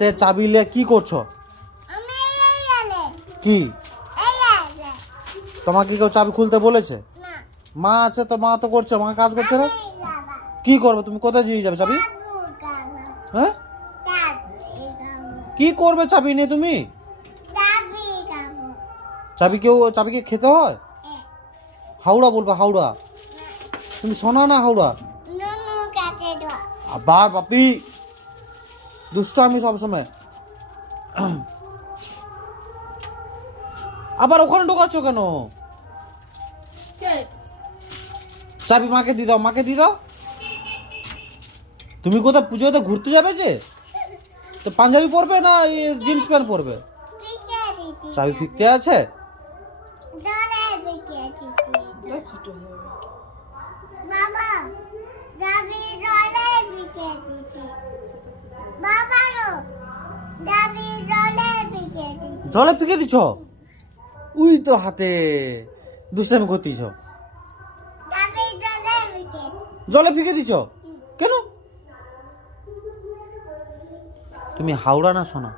তে চাবি নিয়ে কি করছো? কি তোমাকে কেউ চাবি খুলতে বলেছে? মা আছে তো, মা তো করছে, মা কাজ করছে না। কি করবে তুমি? কোথায় দিয়ে যাবে চাবি? হ্যাঁ, কি করবে চাবি নিয়ে তুমি? চাবি কি খেতে হয়? হাওড়া বলবা, হাওড়া। তুমি শোনা না হাওড়া? আবার বাপি দুষ্ট আমি সবসময়। আবার ওখানে ঢোকাচ্ছ কেন? চাবি মাকে দিয়ে দাও, মাকে দিয়ে দাও। তুমি কোথায় পুজোতে ঘুরতে যাবে যে? তো পাঞ্জাবি পরবে না জিন্স প্যান্ট পরবে? চাবি ফিরতে আছে। জলে ফিকে দিছ? উই তো হাতে দুষ্টামি করতেছ। জলে ফিকে দিছ কেন? তুমি হাওড়া না শোনা?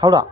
হাওড়া।